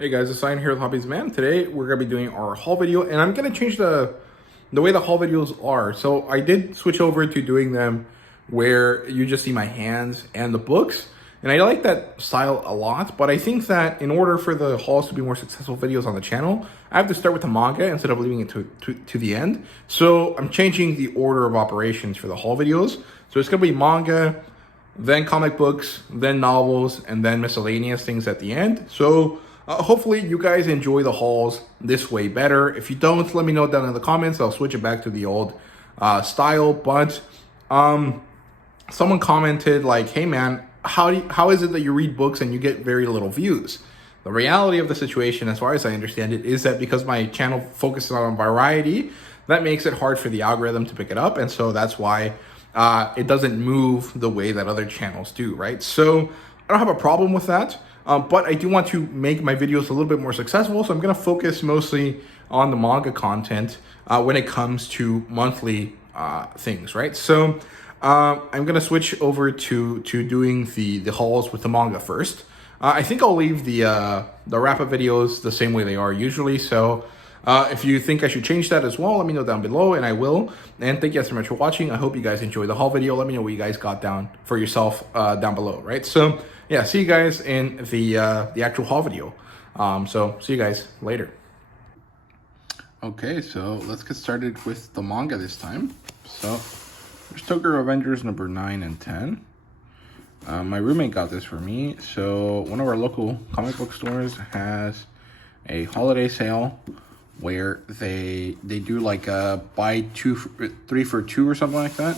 Hey guys, it's Sign here with HobbiesofaMan. Today we're gonna be doing our haul video, and I'm gonna change the way the haul videos are. So I did switch over to doing them where you just see my hands and the books, and I like that style a lot. But I think that in order for the hauls to be more successful videos on the channel, I have to start with the manga instead of leaving it to the end. So I'm changing the order of operations for the haul videos. So it's gonna be manga, then comic books, then novels, and then miscellaneous things at the end. So hopefully you guys enjoy the hauls this way better. If you don't, let me know down in the comments. I'll switch it back to the old style. But someone commented like, hey man, how is it that you read books and you get very little views? The reality of the situation, as far as I understand it, is that because my channel focuses on variety, that makes it hard for the algorithm to pick it up. And so that's why it doesn't move the way that other channels do, right? So I don't have a problem with that. But I do want to make my videos a little bit more successful, so I'm going to focus mostly on the manga content when it comes to monthly things, right? So I'm going to switch over to doing the hauls with the manga first. I think I'll leave the wrap-up videos the same way they are usually, so if you think I should change that as well, let me know down below, and I will. And thank you guys so much for watching. I hope you guys enjoyed the haul video. Let me know what you guys got down for yourself down below, right? So yeah, see you guys in the actual haul video. So see you guys later. Okay, so let's get started with the manga this time. So there's Tokyo Revengers number 9 and 10. My roommate got this for me. So one of our local comic book stores has a holiday sale where they do like a buy 3 for 2 or something like that.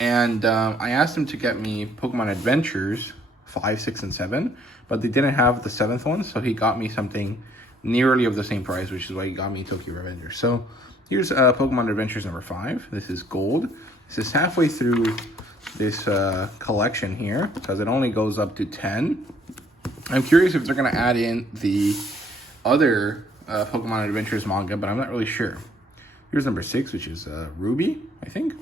And I asked him to get me Pokemon Adventures 5, 6, and 7, but they didn't have the 7th one, so he got me something nearly of the same price, which is why he got me Tokyo Revengers. So here's Pokemon Adventures number 5. This is gold. This is halfway through this collection here, because it only goes up to 10. I'm curious if they're going to add in the other Pokemon Adventures manga, but I'm not really sure. Here's number 6, which is Ruby, I think.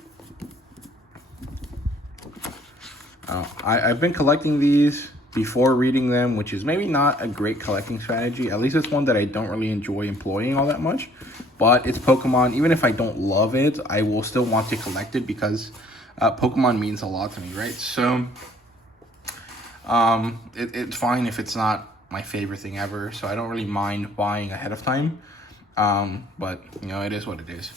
I've been collecting these before reading them, which is maybe not a great collecting strategy. At least it's one that I don't really enjoy employing all that much. But it's Pokemon. Even if I don't love it, I will still want to collect it because Pokemon means a lot to me, right? So it's fine if it's not my favorite thing ever. So I don't really mind buying ahead of time. But, you know, it is what it is.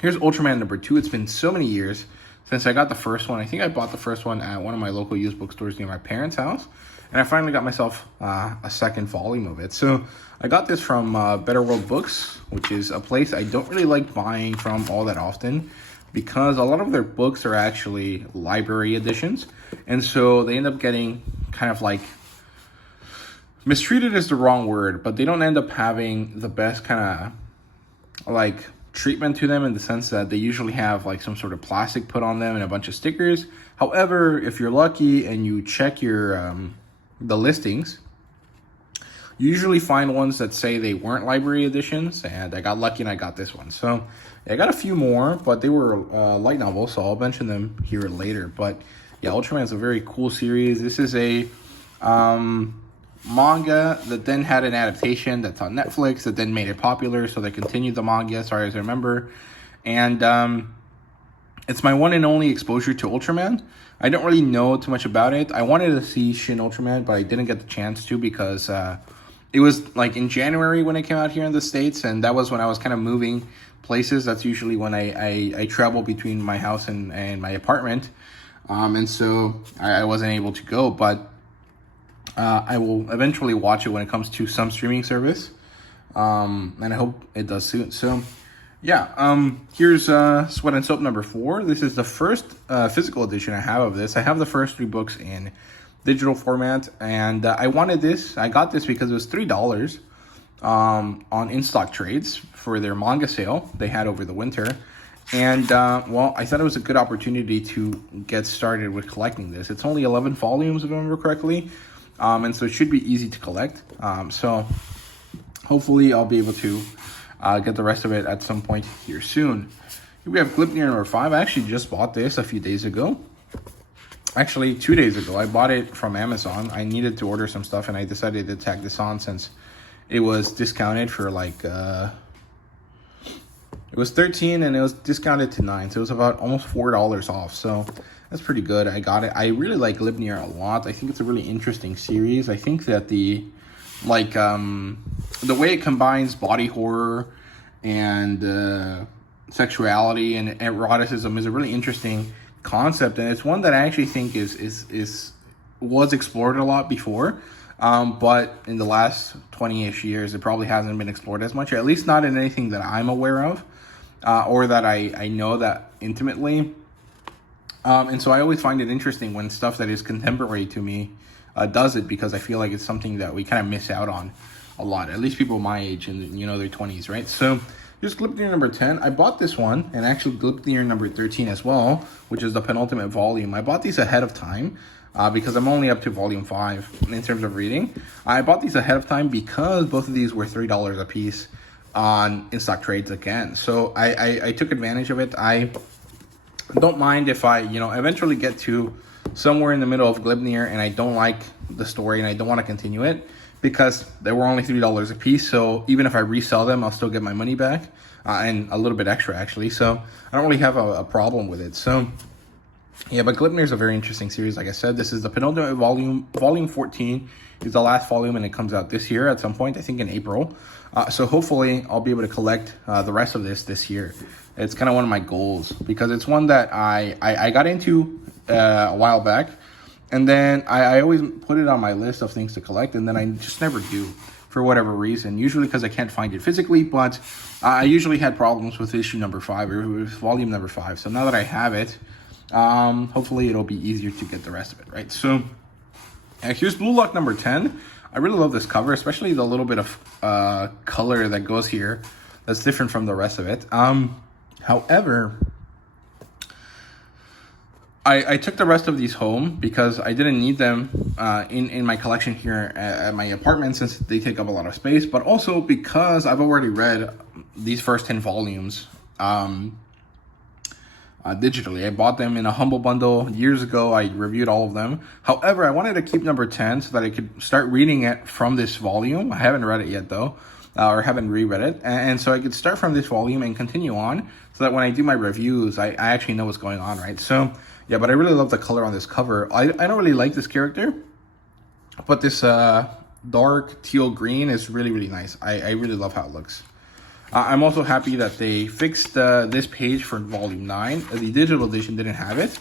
Here's Ultraman number 2. It's been so many years since I got the first one. I think I bought the first one at one of my local used bookstores near my parents' house. And I finally got myself a second volume of it. So I got this from Better World Books, which is a place I don't really like buying from all that often, because a lot of their books are actually library editions. And so they end up getting kind of like, mistreated is the wrong word, but they don't end up having the best kind of like treatment to them, in the sense that they usually have like some sort of plastic put on them and a bunch of stickers. However, if you're lucky and you check your the listings, you usually find ones that say they weren't library editions, and I got lucky and I got this one. So I got a few more, but they were light novels, so I'll mention them here later. But yeah, Ultraman is a very cool series. This is a manga that then had an adaptation that's on Netflix that then made it popular, so they continued the manga as far as I remember. And it's my one and only exposure to Ultraman. I don't really know too much about it. I wanted to see Shin Ultraman, but I didn't get the chance to because it was like in January when it came out here in the States, and that was when I was kind of moving places. That's usually when I travel between my house and my apartment. And so I wasn't able to go, but I will eventually watch it when it comes to some streaming service, and I hope it does soon. So yeah, here's Sweat and Soap number 4. This is the first physical edition I have of this. I have the first 3 books in digital format, and I wanted this. I got this because it was $3 on in-stock trades for their manga sale they had over the winter. And well, I thought it was a good opportunity to get started with collecting this. It's only 11 volumes, if I remember correctly. And so it should be easy to collect. So hopefully I'll be able to get the rest of it at some point here soon. Here we have Glypnir number 5. I actually just bought this a few days ago. actually 2 days ago. I bought it from Amazon. I needed to order some stuff, and I decided to tag this on since it was discounted for like it was 13 and it was discounted to 9, so it was about almost $4 off. So that's pretty good. I got it. I really like Glibnir a lot. I think it's a really interesting series. I think that the way it combines body horror and sexuality and eroticism is a really interesting concept, and it's one that I actually think was explored a lot before, but in the last 20-ish years it probably hasn't been explored as much, or at least not in anything that I'm aware of, or that I know that intimately. And so I always find it interesting when stuff that is contemporary to me does it, because I feel like it's something that we kind of miss out on a lot, at least people my age and their 20s, right? So here's Glibnir number 10. I bought this one, and actually Glibnir number 13 as well, which is the penultimate volume. I bought these ahead of time because I'm only up to volume 5 in terms of reading. I bought these ahead of time because both of these were $3 a piece on in-stock trades again. So I took advantage of it. I don't mind if I, eventually get to somewhere in the middle of Glibnir and I don't like the story and I don't want to continue it, because they were only $3 a piece. So even if I resell them, I'll still get my money back and a little bit extra, actually. So I don't really have a problem with it. So yeah, but Glibnir is a very interesting series. Like I said, this is the penultimate volume. Volume 14 is the last volume, and it comes out this year at some point, I think in April. So hopefully I'll be able to collect the rest of this year. It's kind of one of my goals, because it's one that I got into a while back. And then I always put it on my list of things to collect, and then I just never do for whatever reason. Usually because I can't find it physically, but I usually had problems with issue number 5 or with volume number 5. So now that I have it, hopefully it'll be easier to get the rest of it, right? So here's Blue Lock number 10. I really love this cover, especially the little bit of color that goes here that's different from the rest of it. However, I took the rest of these home because I didn't need them in my collection here at my apartment, since they take up a lot of space, but also because I've already read these first 10 volumes digitally. I bought them in a Humble Bundle years ago. I reviewed all of them. However, I wanted to keep number 10 so that I could start reading it from this volume. I haven't read it yet though, or haven't reread it. And so I could start from this volume and continue on, so that when I do my reviews, I actually know what's going on, right? So yeah, but I really love the color on this cover. I don't really like this character, but this dark teal green is really, really nice. I really love how it looks. I'm also happy that they fixed this page for volume 9. The digital edition didn't have it.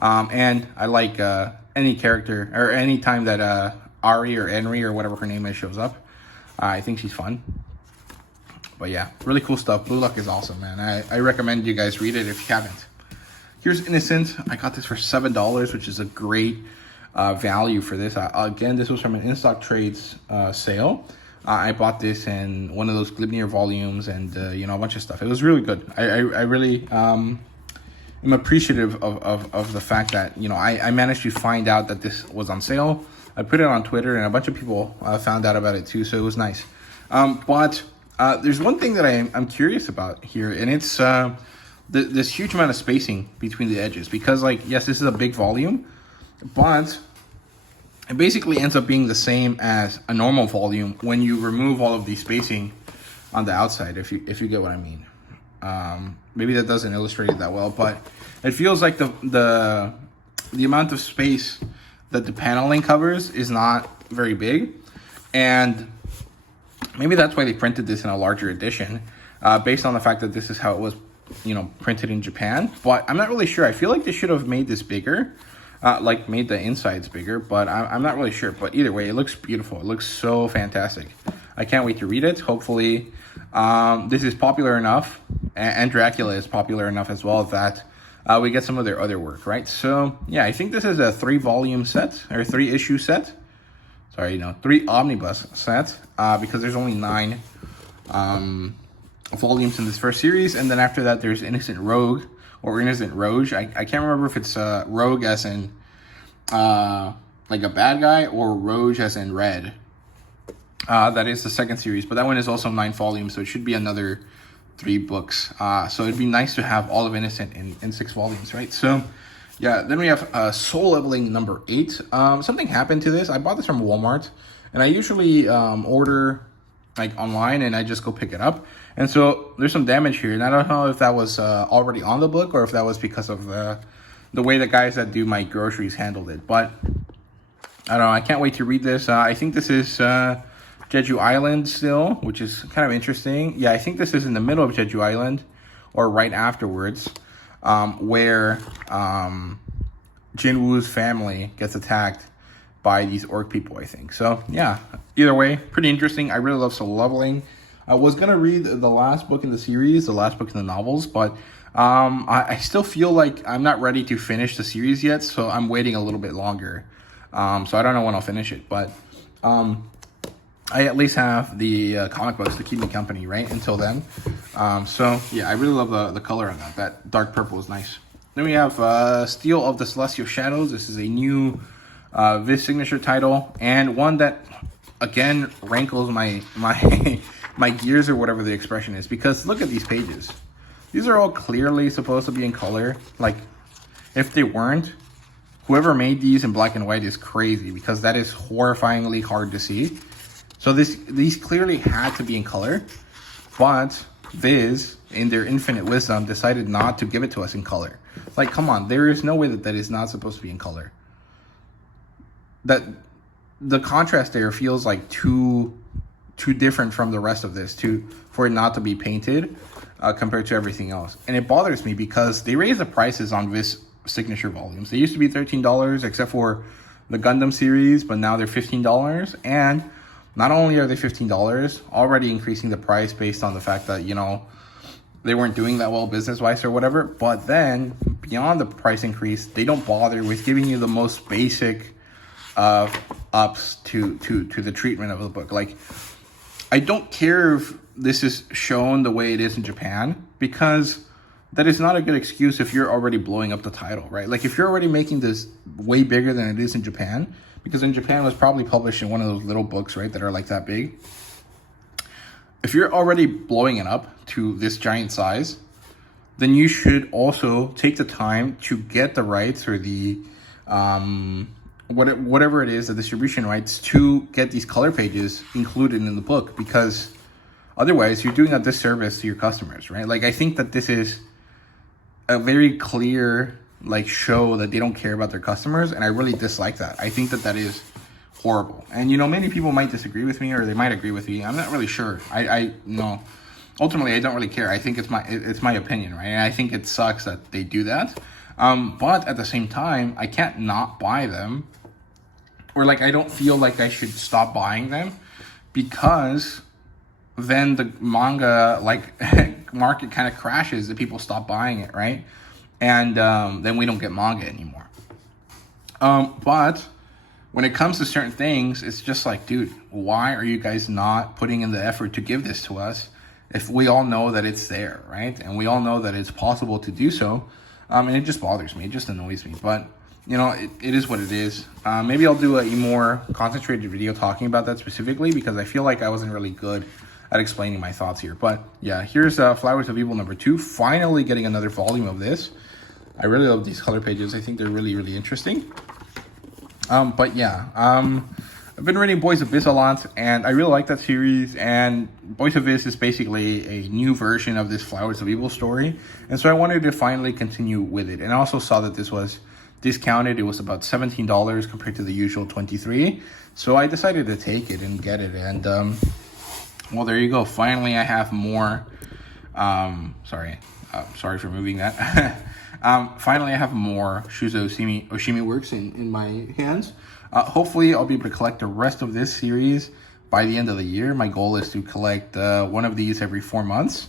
And I like any character, or any time that Ari or Henry or whatever her name is shows up. I think she's fun. But yeah, really cool stuff. Blue Lock is awesome, man. I recommend you guys read it if you haven't. Here's Innocent. I got this for $7, which is a great value for this. Again, this was from an in-stock trades sale. I bought this in one of those Glibnir volumes, and a bunch of stuff. It was really good. I really am appreciative of the fact that I managed to find out that this was on sale. I put it on Twitter, and a bunch of people found out about it too, so it was nice. But there's one thing that I'm curious about here, and it's this huge amount of spacing between the edges, because yes, this is a big volume, but it basically ends up being the same as a normal volume when you remove all of the spacing on the outside, if you get what I mean. Maybe that doesn't illustrate it that well, but it feels like the amount of space that the paneling covers is not very big, and maybe that's why they printed this in a larger edition, based on the fact that this is how it was printed in Japan. But I'm not really sure. I feel like they should have made this bigger, made the insides bigger, but I'm not really sure. But either way, it looks beautiful. It looks so fantastic. I can't wait to read it. Hopefully this is popular enough, and Dracula is popular enough as well, that we get some of their other work, right? So yeah, I think this is a 3-volume set, or 3-issue set. Sorry, 3 omnibus set, because there's only 9 volumes in this first series, and then after that there's Innocent Rogue, or Innocent Rogue. I can't remember if it's Rogue as in like a bad guy, or Rogue as in red. That is the second series, but that one is also 9 volumes, so it should be another 3 books. So it'd be nice to have all of Innocent in 6 volumes, right? So Yeah, then we have Soul Leveling number 8. Something happened to this. I bought this from Walmart, and I usually order like online, and I just go pick it up. And so there's some damage here, and I don't know if that was already on the book or if that was because of the way the guys that do my groceries handled it. But I don't know. I can't wait to read this. I think this is Jeju Island still, which is kind of interesting. Yeah, I think this is in the middle of Jeju Island, or right afterwards, where Jinwoo's family gets attacked by these orc people, I think. So yeah, either way, pretty interesting. I really love Soul Leveling. I was gonna read the last book in the series, the last book in the novels, but I still feel like I'm not ready to finish the series yet, so I'm waiting a little bit longer. So I don't know when I'll finish it, but I at least have the comic books to keep me company, right, until then. So yeah, I really love the color on that. That dark purple is nice. Then we have Steel of the Celestial Shadows. This is a new Viz signature title, and one that again rankles my my gears, or whatever the expression is, because look at these pages. These are all clearly supposed to be in color. Like, if they weren't, whoever made these in black and white is crazy, because that is horrifyingly hard to see. So these clearly had to be in color, but Viz, in their infinite wisdom, decided not to give it to us in color. Like, come on, there is no way that is not supposed to be in color. That the contrast there feels like too different from the rest of this for it not to be painted compared to everything else. And it bothers me because they raised the prices on Viz signature volumes. They used to be $13 except for the Gundam series, but now they're $15. And not only are they $15, already increasing the price based on the fact that, you know, they weren't doing that well business-wise or whatever, but then beyond the price increase, they don't bother with giving you the most basic ups to the treatment of the book. Like, I don't care if this is shown the way it is in Japan, because that is not a good excuse if you're already blowing up the title, right? Like, if you're already making this way bigger than it is in Japan, because in Japan it was probably published in one of those little books, right, that are like that big. If you're already blowing it up to this giant size, then you should also take the time to get the rights, or the whatever it is, the distribution rights, to get these color pages included in the book, because otherwise you're doing a disservice to your customers, right? Like, I think that this is a very clear like show that they don't care about their customers, and I really dislike that. I think that is horrible. And you know, many people might disagree with me, or they might agree with me. I'm not really sure. I no. Ultimately, I don't really care. I think it's my opinion, right? And I think it sucks that they do that. But at the same time, I can't not buy them, or like I don't feel like I should stop buying them, because then the manga like market kind of crashes if people stop buying it, right? And then we don't get manga anymore. But when it comes to certain things, it's just like, dude, why are you guys not putting in the effort to give this to us if we all know that it's there, right? And we all know that it's possible to do so. And it just bothers me. It just annoys me. But, you know, it is what it is. Maybe I'll do a more concentrated video talking about that specifically, because I feel like I wasn't really good at explaining my thoughts here. But yeah, here's Flowers of Evil number 2. Finally getting another volume of this. I really love these color pages. I think they're really, really interesting. But yeah, I've been reading Boys of Viz a lot, and I really like that series. And Boys of Viz is basically a new version of this Flowers of Evil story. And so I wanted to finally continue with it. And I also saw that this was discounted. It was about $17 compared to the usual $23. So I decided to take it and get it. And well, there you go. Finally, I have more. Sorry for moving that. Finally, I have more Shuzo Oshimi works in my hands. Hopefully, I'll be able to collect the rest of this series by the end of the year. My goal is to collect one of these every 4 months.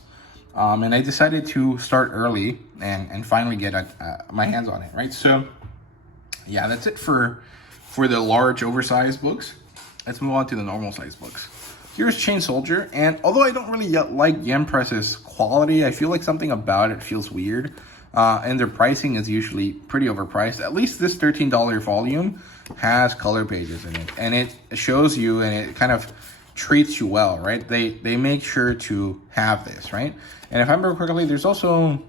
And I decided to start early and finally get my hands on it, right? So, yeah, that's it for the large, oversized books. Let's move on to the normal size books. Here's Chain Soldier, and although I don't really like Yen Press's quality, I feel like something about it feels weird. And their pricing is usually pretty overpriced. At least this $13 volume has color pages in it, and it shows you, and it kind of treats you well, right? They make sure to have this, right? And if I remember correctly, there's also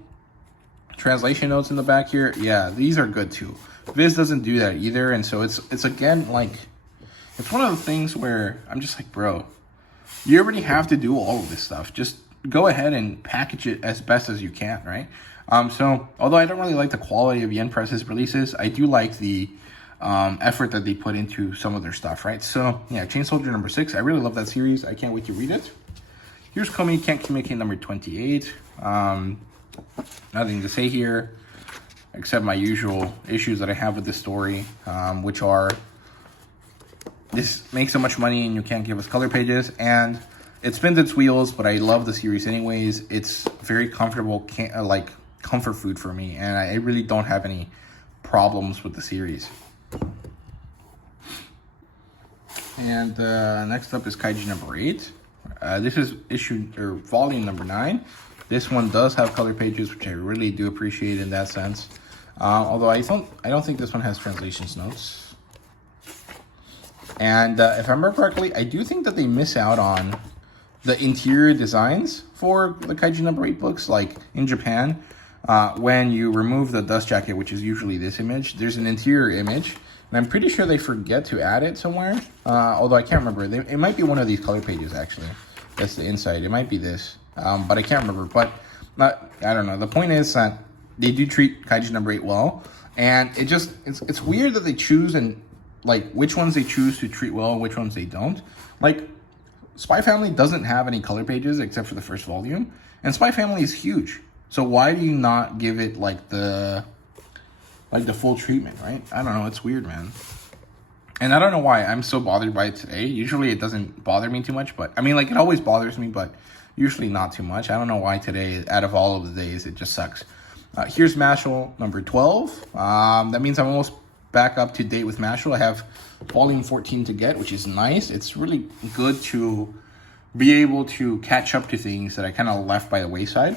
Translation notes in the back here. Yeah, these are good too. Viz doesn't do that either. And so it's again, like, it's one of the things where I'm just like, bro, you already have to do all of this stuff. Just go ahead and package it as best as you can, right? So although I don't really like the quality of Yen Press's releases, I do like the effort that they put into some of their stuff, right? So yeah, Chain Soldier number 6. I really love that series. I can't wait to read it. Here's Komi Can't Communicate number 28. Nothing to say here except my usual issues that I have with this story, which are this makes so much money and you can't give us color pages, and it spins its wheels, but I love the series anyways. It's very comfortable, like comfort food for me, and I really don't have any problems with the series. And next up is Kaiji number 8. This is volume number 9. This one does have color pages, which I really do appreciate in that sense. Although I don't think this one has translations notes. And if I remember correctly, I do think that they miss out on the interior designs for the Kaiji number 8 books. Like in Japan, when you remove the dust jacket, which is usually this image, there's an interior image. And I'm pretty sure they forget to add it somewhere. Although I can't remember. It might be one of these color pages, actually. That's the inside. It might be this. But I can't remember. But I don't know. The point is that they do treat Kaiji number 8 well. And it's weird that they choose and like which ones they choose to treat well and which ones they don't. Like Spy Family doesn't have any color pages except for the first volume. And Spy Family is huge. So why do you not give it like the full treatment, right? I don't know. It's weird, man. And I don't know why I'm so bothered by it today. Usually it doesn't bother me too much, but I mean, like, it always bothers me, but usually not too much. I don't know why today, out of all of the days, it just sucks. Here's Mashal number 12. That means I'm almost back up to date with Mashal. I have volume 14 to get, which is nice. It's really good to be able to catch up to things that I kind of left by the wayside.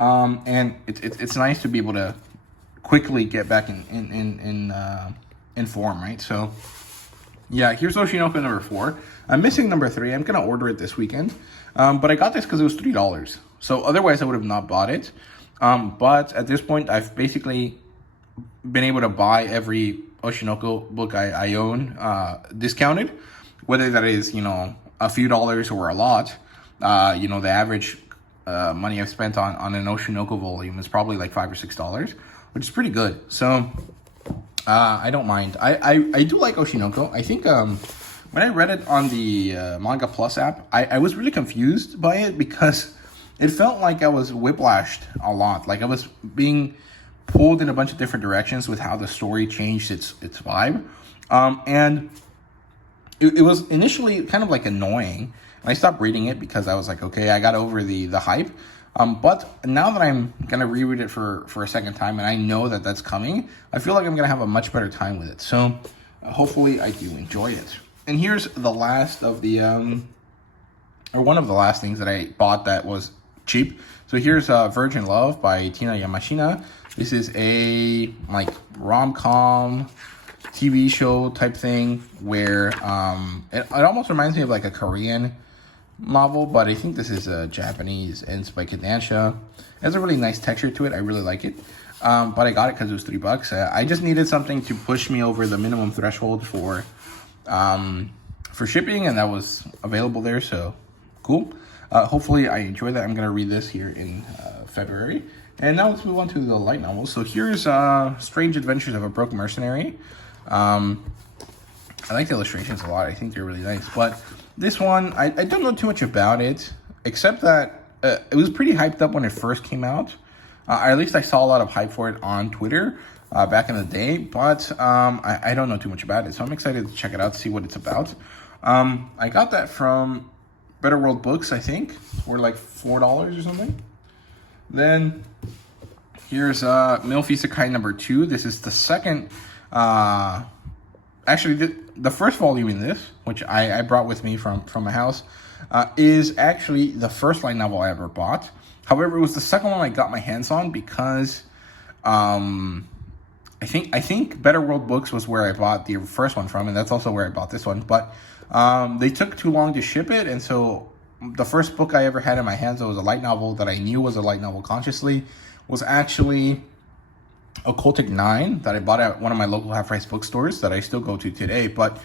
And it's nice to be able to quickly get back in form, right? So yeah, here's Oshinoko number 4. I'm missing number 3. I'm gonna order it this weekend, but I got this because it was $3. So otherwise I would have not bought it. But at this point, I've basically been able to buy every Oshinoko book I own discounted, whether that is, you know, a few dollars or a lot. You know, the average money I've spent on an Oshinoko volume is probably like $5 or $6, which is pretty good. So I don't mind. I do like Oshinoko. I think when I read it on the Manga Plus app, I was really confused by it because it felt like I was whiplashed a lot. Like I was being pulled in a bunch of different directions with how the story changed its vibe. And it was initially kind of like annoying. And I stopped reading it because I was like, okay, I got over the hype. But now that I'm going to reread it for a second time and I know that that's coming, I feel like I'm going to have a much better time with it. So hopefully I do enjoy it. And here's the last of the, or one of the last things that I bought that was cheap. So here's Virgin Love by Tina Yamashina. This is a like rom-com TV show type thing where it almost reminds me of like a Korean novel, but I think this is a Japanese, and it's by Kodansha. It has a really nice texture to it. I really like it. But I got it because it was $3. I just needed something to push me over the minimum threshold for shipping, and that was available there, so cool. Hopefully I enjoy that. I'm going to read this here in February. And now let's move on to the light novel. So here's Strange Adventures of a Broke Mercenary. I like the illustrations a lot. I think they're really nice. But this one, I don't know too much about it, except that it was pretty hyped up when it first came out. Or at least I saw a lot of hype for it on Twitter back in the day. But I don't know too much about it. So I'm excited to check it out, see what it's about. I got that from Better World Books, I think, for like $4 or something. Then here's MILF Isekai number 2. This is the second, actually the first volume in this, which I brought with me from my house, is actually the first light novel I ever bought. However, it was the second one I got my hands on because I think Better World Books was where I bought the first one from, and that's also where I bought this one. But they took too long to ship it, and so the first book I ever had in my hands that was a light novel that I knew was a light novel consciously was actually Occultic 9 that I bought at one of my local half-price bookstores that I still go to today. But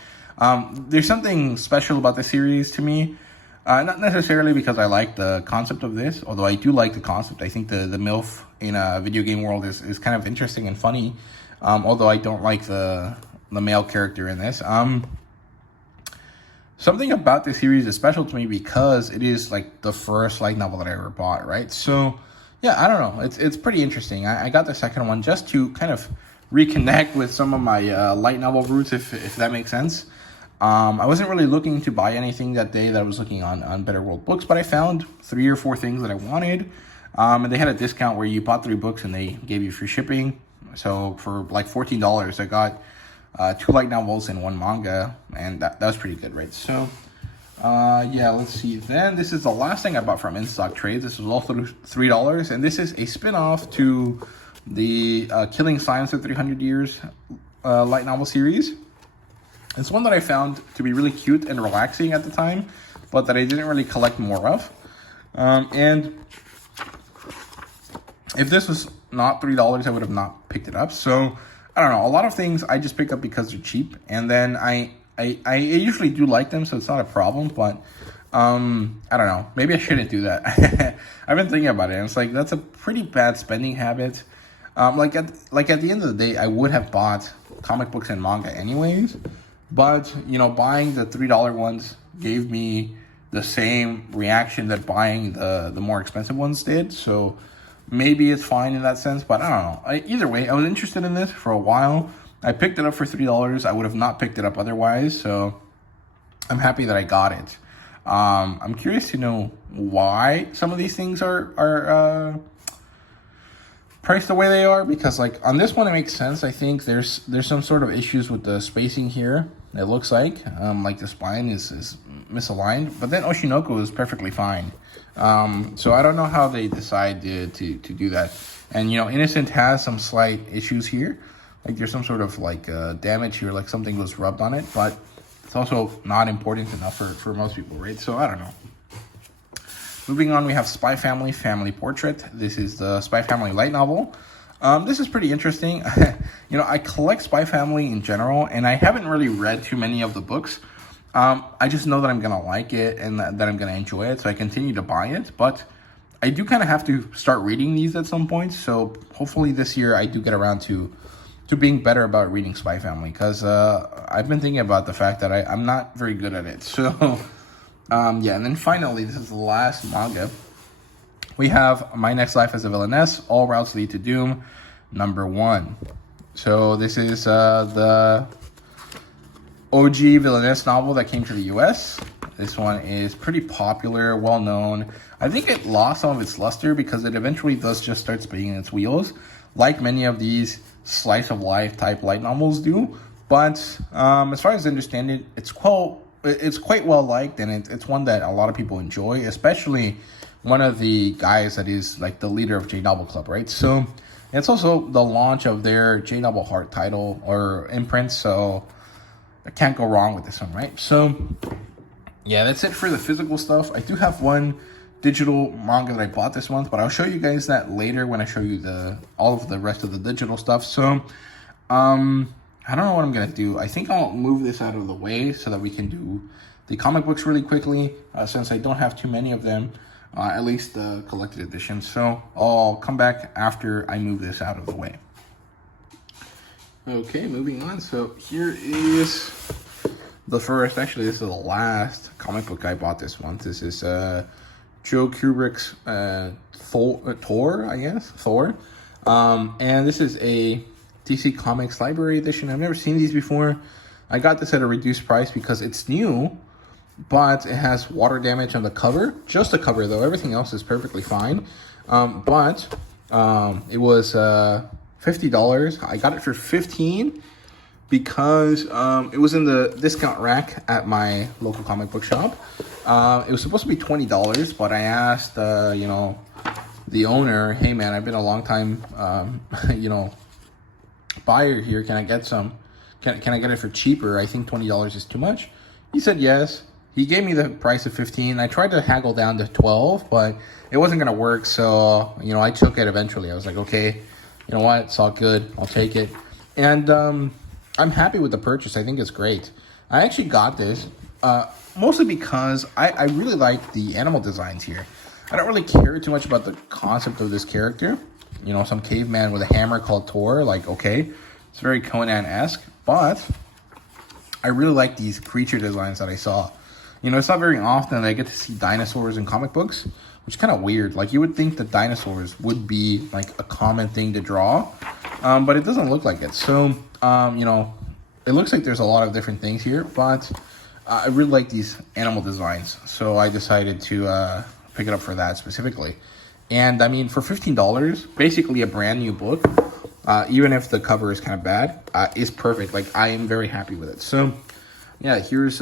there's something special about the series to me. Not necessarily because I like the concept of this, although I do like the concept. I think the MILF in a video game world is kind of interesting and funny. Although I don't like the male character in this. Something about this series is special to me because it is like the first light novel that I ever bought, right? So yeah, I don't know. It's pretty interesting. I got the second one just to kind of reconnect with some of my light novel roots, if that makes sense. I wasn't really looking to buy anything that day that I was looking on Better World Books, but I found 3 or 4 things that I wanted. And they had a discount where you bought 3 books and they gave you free shipping. So for like $14, I got 2 light novels and 1 manga, and that was pretty good, right? So yeah, let's see. Then this is the last thing I bought from In Stock Trades. This was also $3, and this is a spin-off to the Killing Science of 300 Years light novel series. It's one that I found to be really cute and relaxing at the time, but that I didn't really collect more of. And if this was not $3, I would have not picked it up. So I don't know. A lot of things I just pick up because they're cheap, and then I usually do like them, so it's not a problem. But I don't know. Maybe I shouldn't do that. I've been thinking about it, and it's like that's a pretty bad spending habit. Like at the end of the day, I would have bought comic books and manga anyways. But, you know, buying the $3 ones gave me the same reaction that buying the more expensive ones did. So maybe it's fine in that sense, but I don't know. Either way, I was interested in this for a while. I picked it up for $3. I would have not picked it up otherwise. So I'm happy that I got it. I'm curious to know why some of these things are priced the way they are, because like on this one it makes sense. I think there's some sort of issues with the spacing here. It looks like the spine is misaligned, but then Oshinoko is perfectly fine. So I don't know how they decide to do that. And you know, Innocent has some slight issues here, like there's some sort of like damage here, like something was rubbed on it, but it's also not important enough for most people, right? So I don't know. Moving on, we have Spy Family Family Portrait. This is the Spy Family light novel. This is pretty interesting. You know, I collect Spy Family in general, and I haven't really read too many of the books. I just know that I'm going to like it and that I'm going to enjoy it, so I continue to buy it. But I do kind of have to start reading these at some point, so hopefully this year I do get around to being better about reading Spy Family, because I've been thinking about the fact that I'm not very good at it. So yeah, and then finally, this is the last manga. We have My Next Life as a Villainess, All Routes Lead to Doom, #1. So this is the OG Villainess novel that came to the US. This one is pretty popular, well-known. I think it lost some of its luster because it eventually does just start spinning its wheels, like many of these slice-of-life type light novels do. But as far as I understand it, it's quite well liked, and it's one that a lot of people enjoy, especially one of the guys that is like the leader of J Novel Club, right? So it's also the launch of their J Novel Heart title or imprint, so I can't go wrong with this one, right? So yeah, that's it for the physical stuff. I do have one digital manga that I bought this month, but I'll show you guys that later when I show you all of the rest of the digital stuff. So I don't know what I'm gonna do. I think I'll move this out of the way so that we can do the comic books really quickly, since I don't have too many of them, at least the collected editions. So I'll come back after I move this out of the way. Okay, moving on. So here is the first, actually this is the last comic book I bought this month. This is Joe Kubrick's Thor. And this is a DC Comics Library Edition. I've never seen these before. I got this at a reduced price because it's new, but it has water damage on the cover. Just the cover though, everything else is perfectly fine. But it was $50. I got it for $15 because it was in the discount rack at my local comic book shop. It was supposed to be $20, but I asked you know, the owner, hey man, I've been a long time you know, buyer here. Can I get some? Can I get it for cheaper? I think $20 is too much. He said yes. He gave me the price of $15. I tried to haggle down to $12, but it wasn't gonna work. So you know, I took it eventually. I was like, okay, you know what, it's all good. I'll take it. And I'm happy with the purchase. I think it's great. I actually got this mostly because I really like the animal designs here. I don't really care too much about the concept of this character. You know, some caveman with a hammer called Tor. Like, okay, it's very Conan-esque. But I really like these creature designs that I saw. You know, it's not very often that I get to see dinosaurs in comic books, which is kind of weird. Like, you would think that dinosaurs would be, like, a common thing to draw. But it doesn't look like it. So, you know, it looks like there's a lot of different things here. But I really like these animal designs. So I decided to pick it up for that specifically. And, I mean, for $15, basically a brand new book, even if the cover is kind of bad, is perfect. Like, I am very happy with it. So, yeah, here's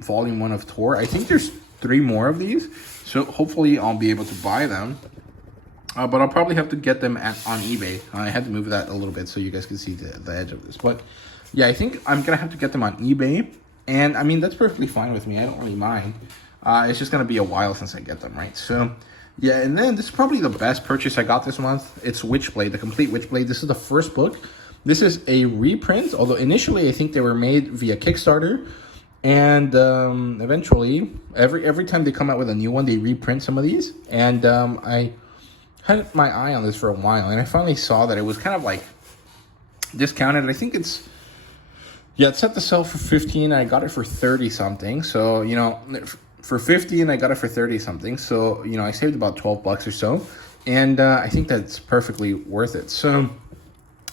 volume 1 of Tor. I think there's 3 more of these. So, hopefully, I'll be able to buy them. But I'll probably have to get them on eBay. I had to move that a little bit so you guys can see the edge of this. But, yeah, I think I'm going to have to get them on eBay. And, I mean, that's perfectly fine with me. I don't really mind. It's just going to be a while since I get them, right? So, yeah, and then this is probably the best purchase I got this month. It's Witchblade, the complete Witchblade. This is the first book. This is a reprint, although initially I think they were made via Kickstarter. And eventually, every time they come out with a new one, they reprint some of these. And I had my eye on this for a while, and I finally saw that it was kind of like discounted. I think it's set to sell for $15. I got it for 30 something. So, you know, for 50 and I got it for 30 something. So, you know, I saved about 12 bucks or so. And I think that's perfectly worth it. So,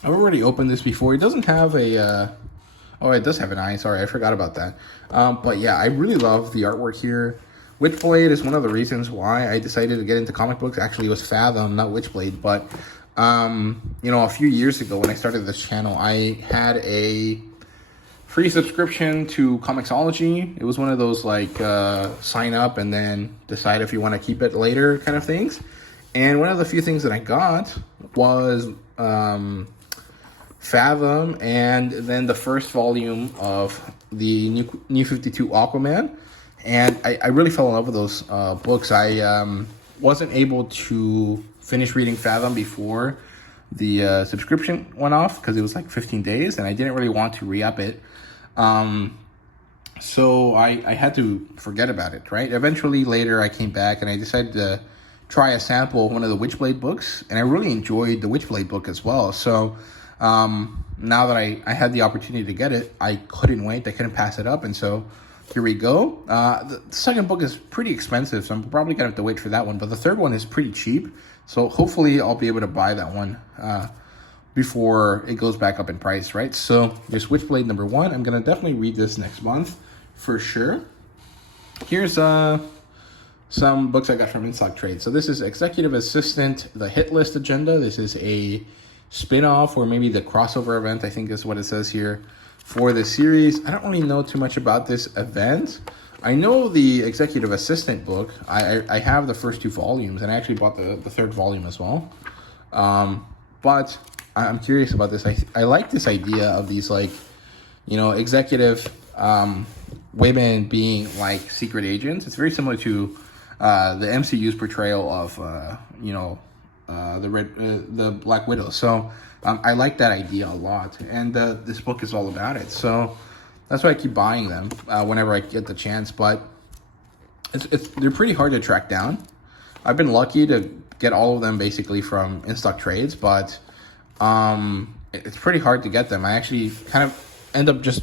I've already opened this before. It doesn't have a, oh, it does have an eye. Sorry, I forgot about that. But yeah, I really love the artwork here. Witchblade is one of the reasons why I decided to get into comic books. Actually, it was Fathom, not Witchblade. But, you know, a few years ago when I started this channel, I had a free subscription to Comixology. It was one of those like sign up and then decide if you want to keep it later kind of things. And one of the few things that I got was Fathom and then the first volume of the New 52 Aquaman. And I really fell in love with those books. I wasn't able to finish reading Fathom before the subscription went off because it was like 15 days and I didn't really want to re-up it. So I had to forget about it, right? Eventually later I came back and I decided to try a sample of one of the Witchblade books, and I really enjoyed the Witchblade book as well. So now that I had the opportunity to get it, I couldn't wait. I couldn't pass it up, and so here we go. The second book is pretty expensive, so I'm probably gonna have to wait for that one, but the third one is pretty cheap, so hopefully I'll be able to buy that one before it goes back up in price, right? So here's Witchblade number 1. I'm gonna definitely read this next month for sure. Here's some books I got from InStock Trade. So this is Executive Assistant, the Hit List Agenda. This is a spin-off or maybe the crossover event, I think is what it says here for this series. I don't really know too much about this event. I know the Executive Assistant book. I have the first 2 volumes, and I actually bought the third volume as well. But I'm curious about this. I like this idea of these, like, you know, executive women being like secret agents. It's very similar to the MCU's portrayal of you know, the Black Widow. So I like that idea a lot, and this book is all about it. So that's why I keep buying them whenever I get the chance. But they're pretty hard to track down. I've been lucky to get all of them basically from InStock Trades, but it's pretty hard to get them. I actually kind of end up just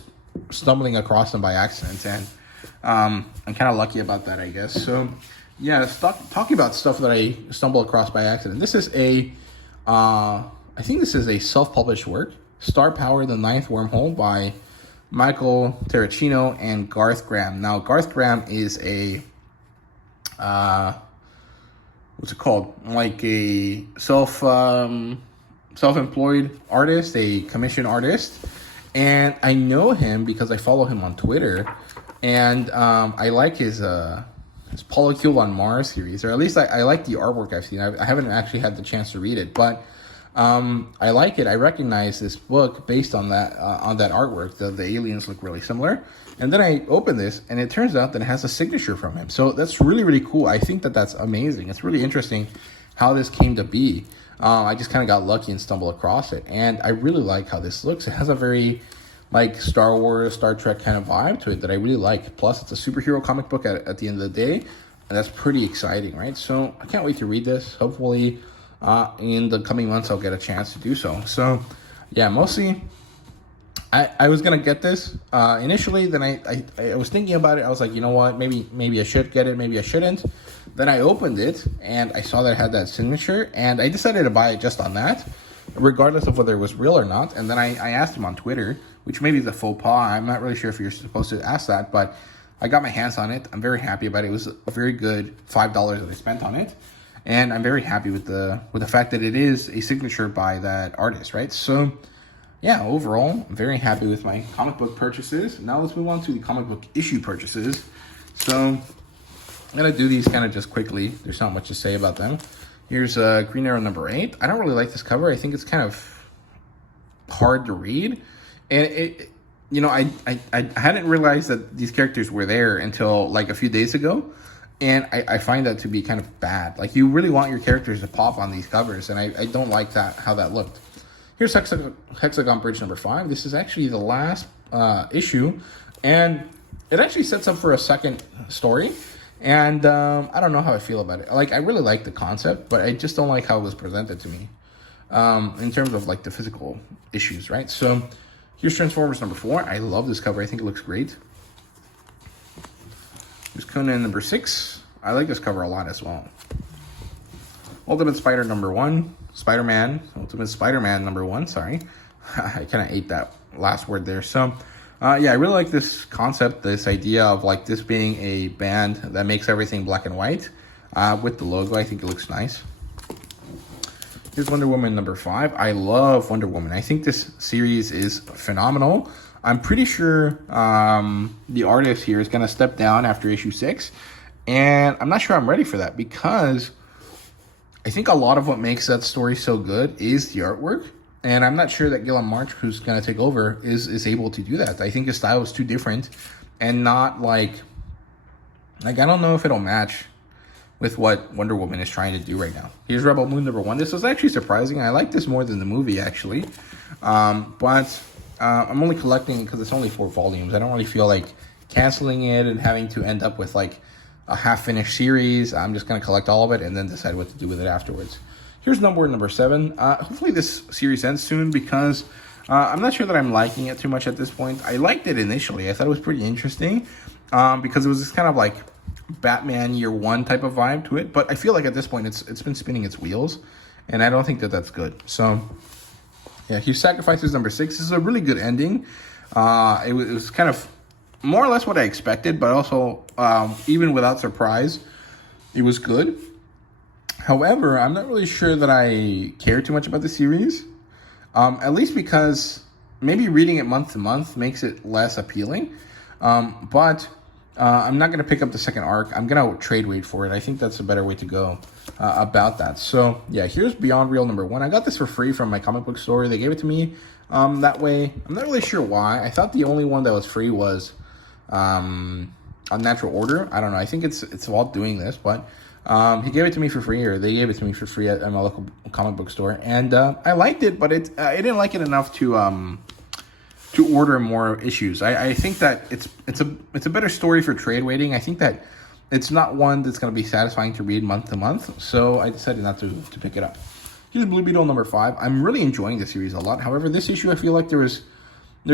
stumbling across them by accident, and I'm kind of lucky about that, I guess. So yeah, talking about stuff that I stumble across by accident. This is I think this is a self-published work, Star Power, The Ninth Wormhole by Michael Terracino and Garth Graham. Now, Garth Graham is a, what's it called? Like a self-employed artist, a commission artist. And I know him because I follow him on Twitter. And I like his Polycule on Mars series, or at least I like the artwork I've seen. I haven't actually had the chance to read it, but I like it. I recognize this book based on that artwork. The aliens look really similar. And then I open this, and it turns out that it has a signature from him. So that's really, really cool. I think that's amazing. It's really interesting how this came to be. I just kind of got lucky and stumbled across it. And I really like how this looks. It has a very like Star Wars, Star Trek kind of vibe to it that I really like. Plus, it's a superhero comic book at the end of the day. And that's pretty exciting, right? So I can't wait to read this. Hopefully, in the coming months, I'll get a chance to do so. So, yeah, mostly, I was gonna get this initially. Then I was thinking about it. I was like, you know what? Maybe I should get it. Maybe I shouldn't. Then I opened it and I saw that it had that signature, and I decided to buy it just on that, regardless of whether it was real or not. And then I asked him on Twitter, which maybe is a faux pas. I'm not really sure if you're supposed to ask that, but I got my hands on it. I'm very happy about it. It was a very good $5 that I spent on it. And I'm very happy with the fact that it is a signature by that artist, right? So, yeah, overall, I'm very happy with my comic book purchases. Now let's move on to the comic book issue purchases. So, I'm going to do these kind of just quickly. There's not much to say about them. Here's Green Arrow number 8. I don't really like this cover. I think it's kind of hard to read. And it you know, I hadn't realized that these characters were there until like a few days ago. And I find that to be kind of bad. Like, you really want your characters to pop on these covers, and I don't like that, how that looked. Here's Hexagon Bridge number 5. This is actually the last issue, and it actually sets up for a second story. And I don't know how I feel about it. Like, I really like the concept, but I just don't like how it was presented to me in terms of like the physical issues, right? So here's Transformers number 4. I love this cover. I think it looks great. Here's Conan number 6. I like this cover a lot as well. Ultimate Spider number 1. Ultimate Spider-Man number 1, sorry. I kind of ate that last word there. So, yeah, I really like this concept, this idea of like this being a band that makes everything black and white with the logo. I think it looks nice. Here's Wonder Woman number 5. I love Wonder Woman. I think this series is phenomenal. I'm pretty sure the artist here is going to step down after issue 6. And I'm not sure I'm ready for that, because I think a lot of what makes that story so good is the artwork. And I'm not sure that Gilliam March, who's going to take over, is able to do that. I think his style is too different and not like I don't know if it'll match with what Wonder Woman is trying to do right now. Here's Rebel Moon number 1. This was actually surprising. I like this more than the movie, actually. But I'm only collecting it because it's only 4 volumes. I don't really feel like canceling it and having to end up with like a half-finished series. I'm just going to collect all of it and then decide what to do with it afterwards. Here's number 7. Hopefully this series ends soon, because I'm not sure that I'm liking it too much at this point. I liked it initially. I thought it was pretty interesting because it was this kind of like Batman Year 1 type of vibe to it. But I feel like at this point it's been spinning its wheels, and I don't think that that's good. So, yeah, He Sacrifices number 6. This is a really good ending. It was kind of more or less what I expected, but also even without surprise, it was good. However, I'm not really sure that I care too much about the series, at least because maybe reading it month to month makes it less appealing. But I'm not going to pick up the second arc. I'm going to trade wait for it. I think that's a better way to go about that. So, yeah, here's Beyond Real number 1. I got this for free from my comic book store. They gave it to me that way. I'm not really sure why. I thought the only one that was free was Unnatural Order. I don't know. I think it's Walt doing this, but he gave it to me for free, or they gave it to me for free at my local comic book store, and I liked it, but I didn't like it enough to order more issues. I think that it's a better story for trade waiting. I think that it's not one that's going to be satisfying to read month to month, so I decided not to pick it up. Here's Blue Beetle number 5. I'm really enjoying the series a lot. However, this issue, I feel like there's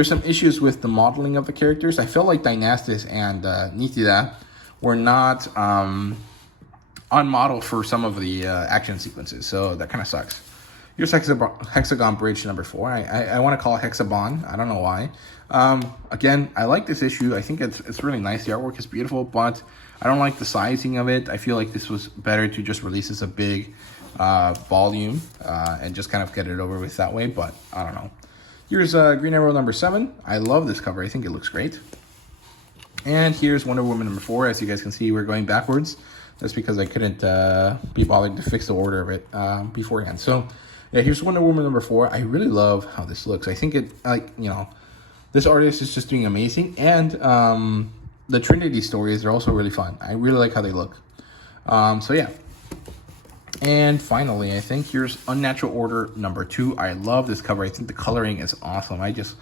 some issues with the modeling of the characters. I felt like Dynastis and Nitida were not on model for some of the action sequences, so that kind of sucks. Here's Hexagon Bridge number 4. I want to call it Hexabon. I don't know why. Again, I like this issue. I think it's really nice. The artwork is beautiful, but I don't like the sizing of it. I feel like this was better to just release as a big volume and just kind of get it over with that way, but I don't know. Here's Green Arrow number 7. I love this cover. I think it looks great. And here's Wonder Woman number 4. As you guys can see, we're going backwards. That's because I couldn't be bothered to fix the order of it beforehand. So, yeah, here's Wonder Woman number 4. I really love how this looks. I think this artist is just doing amazing. And the Trinity stories are also really fun. I really like how they look. So, yeah. And finally, I think here's Unnatural Order number 2. I love this cover. I think the coloring is awesome. I just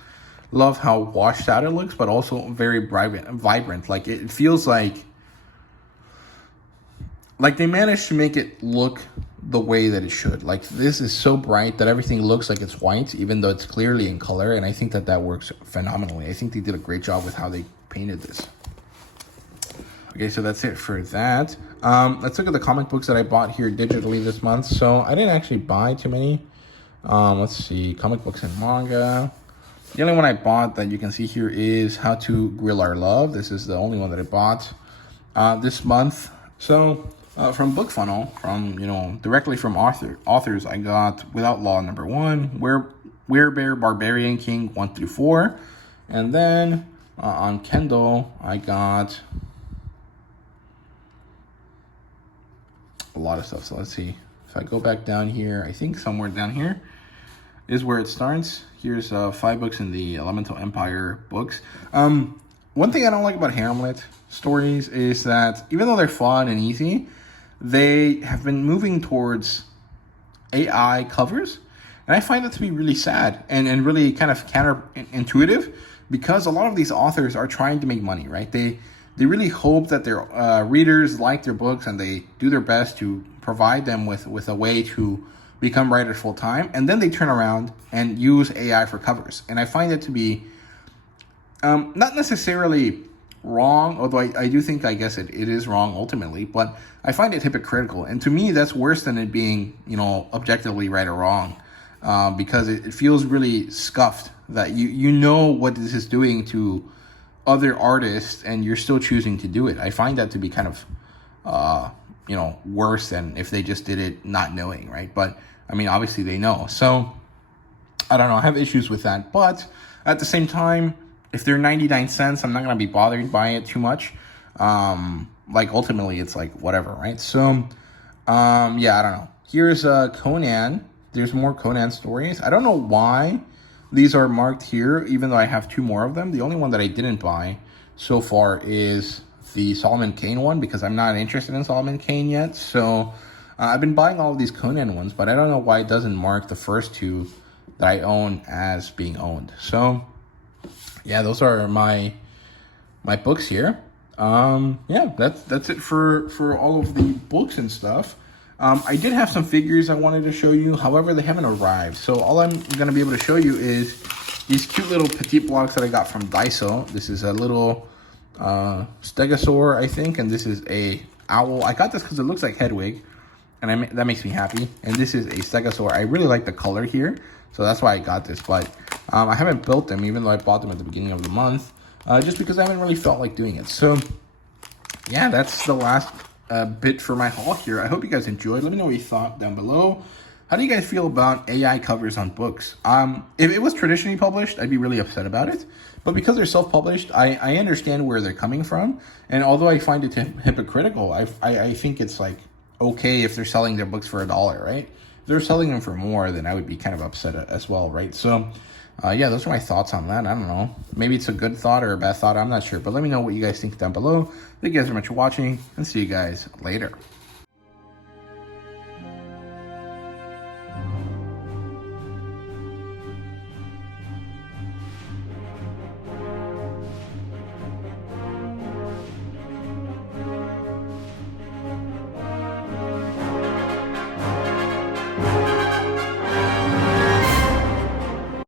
love how washed out it looks, but also very vibrant. Like it feels like they managed to make it look the way that it should. Like this is so bright that everything looks like it's white, even though it's clearly in color. And I think that works phenomenally. I think they did a great job with how they painted this. Okay, so that's it for that. Let's look at the comic books that I bought here digitally this month. So I didn't actually buy too many. Let's see, comic books and manga. The only one I bought that you can see here is How to Grill Our Love. This is the only one that I bought this month. So from BookFunnel, from directly from authors, I got Without Law number 1, Werebear Barbarian King 1 through 4, and then on Kindle I got a lot of stuff. So let's see if I go back down here. I think somewhere down here is where it starts. Here's 5 books in the Elemental Empire books. One thing I don't like about Hamlet stories is that even though they're fun and easy, they have been moving towards AI covers. And I find that to be really sad and really kind of counterintuitive, because a lot of these authors are trying to make money, right? They really hope that their readers like their books, and they do their best to provide them with a way to become writers full time. And then they turn around and use AI for covers. And I find it to be not necessarily wrong, although I do think, I guess it is wrong ultimately, but I find it hypocritical. And to me, that's worse than it being, objectively right or wrong, because it feels really scuffed that you know what this is doing to other artists and you're still choosing to do it. I find that to be kind of, worse than if they just did it not knowing, right? But I mean, obviously they know. So I don't know, I have issues with that. But at the same time, if they're 99 cents, I'm not going to be bothered by it too much. Ultimately, it's like whatever, right? So, I don't know. Here's Conan. There's more Conan stories. I don't know why these are marked here, even though I have 2 more of them. The only one that I didn't buy so far is the Solomon Kane one, because I'm not interested in Solomon Kane yet. So, I've been buying all of these Conan ones, but I don't know why it doesn't mark the first 2 that I own as being owned. So, yeah, those are my books here. That's it for all of the books and stuff. I did have some figures I wanted to show you. However, they haven't arrived. So all I'm going to be able to show you is these cute little petite blocks that I got from Daiso. This is a little stegosaur, I think, and this is a owl. I got this because it looks like Hedwig, and that makes me happy. And this is a stegosaur. I really like the color here, so that's why I got this. But I haven't built them, even though I bought them at the beginning of the month, just because I haven't really felt like doing it. So yeah, that's the last bit for my haul here. I hope you guys enjoyed. Let me know what you thought down below. How do you guys feel about AI covers on books? If it was traditionally published, I'd be really upset about it. But because they're self-published, I understand where they're coming from. And although I find it hypocritical, I think it's like okay if they're selling their books for $1, right? If they're selling them for more, then I would be kind of upset as well, right? So those are my thoughts on that. I don't know. Maybe it's a good thought or a bad thought. I'm not sure. But let me know what you guys think down below. Thank you guys very much for watching, and see you guys later.